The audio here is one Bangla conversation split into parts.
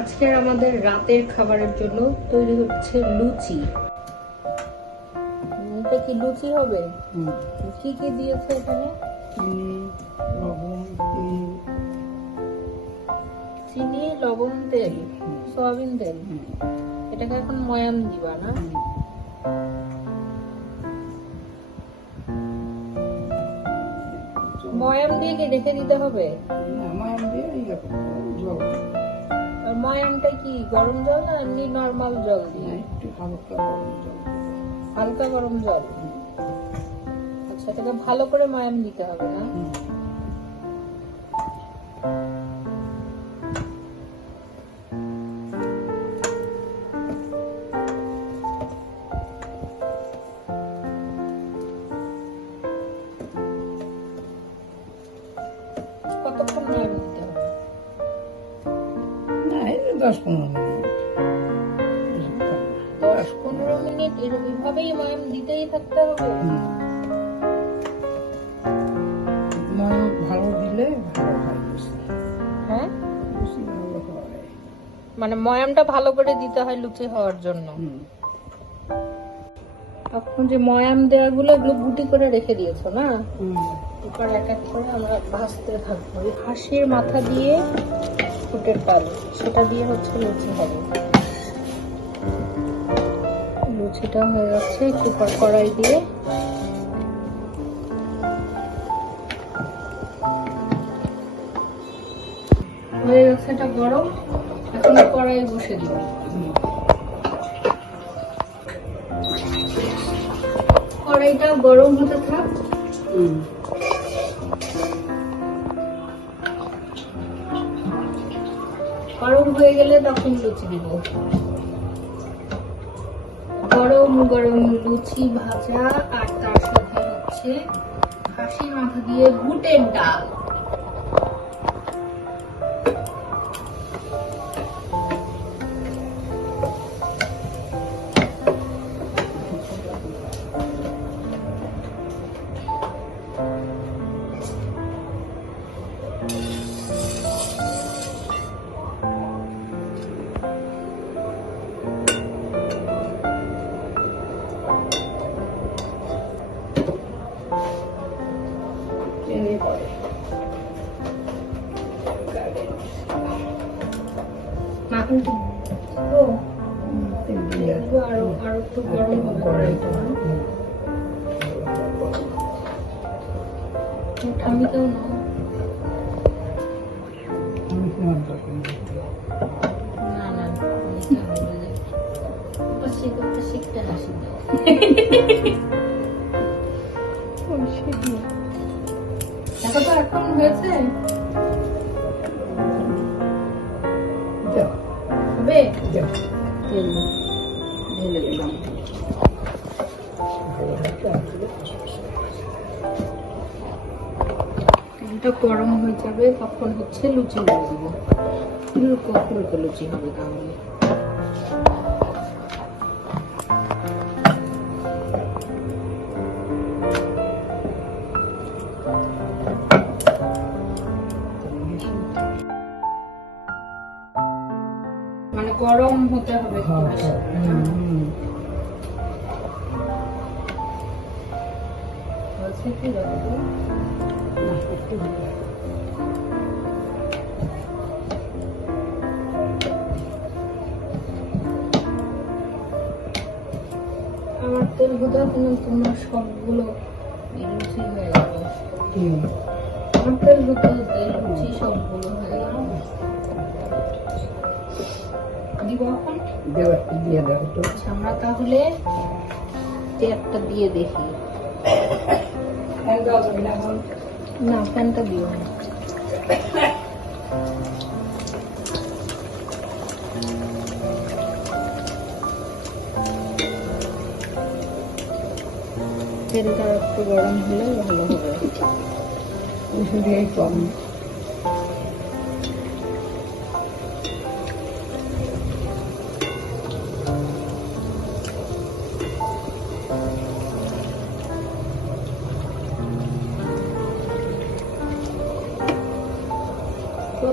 আজকের আমাদের রাতের খাবারের জন্য তৈরি হচ্ছে লুচি। এটা কি লুচি হবে। কি কি দিয়েছে এখানে? চিনি লবণ তেল। চিনি লবণ তেল সয়াবিন তেল। এটাকে এখন ময়াম দিবা না? ময়াম দিয়ে কি রেখে দিতে হবে? আমার দিয়ে জল। ময়ামটা কি? গরম জল না এমনি নর্মাল জল দিয়ে? একটু হালকা গরম জল। হালকা গরম জল? আচ্ছা এটাকে ভালো করে ময়াম দিতে হবে না? কতক্ষণ দশ পনেরো মিনিট। দশ পনেরো মিনিট এরকম এভাবেই ময়াম দিতেই থাকতে হবে। হুম। ভালো দিলে ভালো হয় হ্যাঁ? ভালো হয়। মানে ময়ামটা ভালো করে দিতে হয় লুচি হওয়ার জন্য। এখন যে ময়াম দেওয়াগুলো এগুলো গুটি করে রেখে দিয়েছ না। এবার এক এক করে আমরা ভাজতে থাকব। ওই মাথা দিয়ে ফুটের ডাল সেটা দিয়ে হচ্ছে লুচি হবে। লুচিটা হয়ে যাচ্ছে কুকার কড়াই দিয়ে। হয়ে গেছে এটা গরম, এখন কড়াই বসে দিব কড়াইটা গরম হতে থাক। হুম। হয়ে গেলে তখন লুচি দিব। গরম গরম লুচি ভাজা আর তার সাথে হচ্ছে হাসি মাথা দিয়ে বুটের ডাল। আরও আরও একটু গরম হবে কড়াইটা না? হুম। ঠামিতেও না আমি কেমন রকম না তেলটা গরম হয়ে যাবে তখন হচ্ছে লুচি দিয়ে দেবো। ফুলকো ফুলকো লুচি হবে তাহলে? দিতে হবে। আমার তেল বোধহয় তোমার সবগুলো লুচি হয়ে গেল। আমার তেল বোধহয় লুচি সবগুলো হয়ে গেল। দিব এখন। দেও একটু দিয়ে দাও তো আচ্ছা, আমরা তাহলে তেলটা দিয়ে দেখি। দেওয়া যাবে না এখন না ফ্যানটা দিও না। তেলটা একটু গরম হলে ভালো হবে। ওষুধ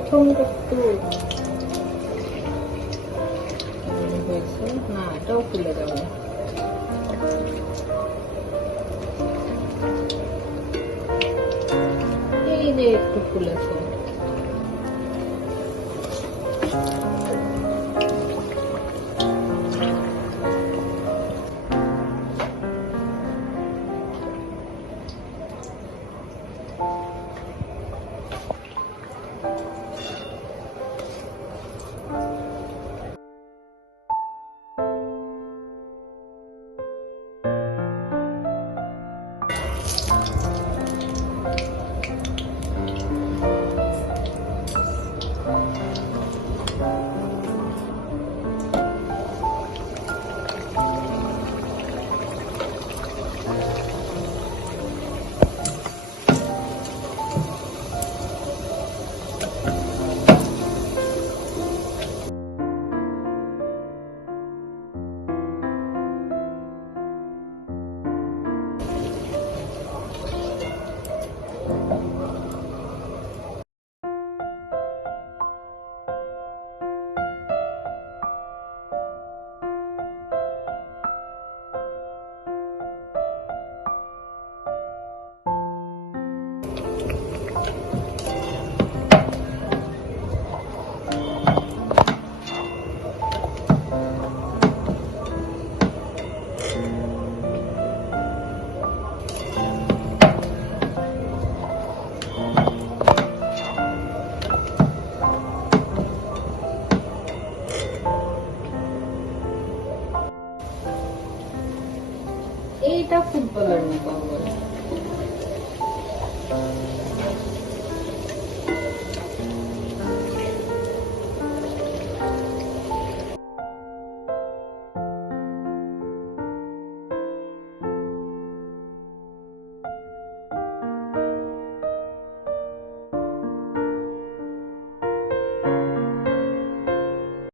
청국도 그래서 하나 더 굴려다가 이제 또 굴렸어 যে একটু सीधा खुद पकड़ने का हुआ